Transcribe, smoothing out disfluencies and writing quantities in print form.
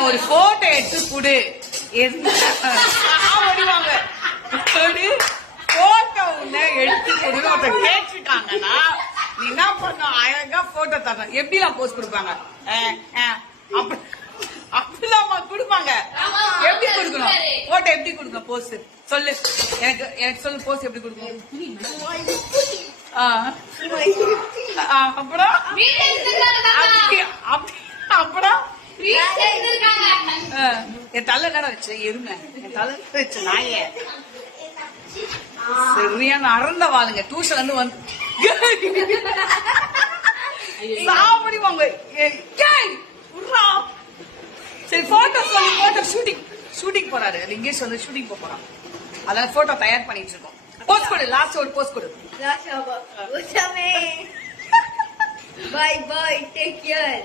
ஒரு போட்டோ எடுத்து குடு ஓடிவாங்க போட்டோ எடுத்து குடு ஒருத்தர் கேட்டிருக்காங்கன்னா நீ என்ன பண்ணும் அழகா போட்டோ தரணும் எப்படிலாம் போஸ்ட் கொடுப்பாங்க அப்படிலாமா கொடுப்பாங்க எப்படி கொடுக்கணும் போட்டோ எப்படி கொடுக்கணும் போஸ்ட் சொல்லு எனக்கு சொல்லு போஸ்ட் எப்படி கொடுக்கணும் அப்புறம் அப்புறம் என் தலை என்ன வச்சு எருமை என் தலை வச்சு நாயே சரியான அறந்த வாளுங்க டியூஷன்ல இருந்து சாப்பிடுவாங்க சரி போட்டோ சொல்லி போட்டோ ஷூட்டிங் போறாரு லிங்கேஷ் வந்து ஷூட்டிங் போறான் அதனால போட்டோ தயார் பண்ணிட்டு இருக்கோம் போஸ்ட் கொடு லாஸ்ட் ஒரு போஸ்ட் கொடு Bye bye, take care.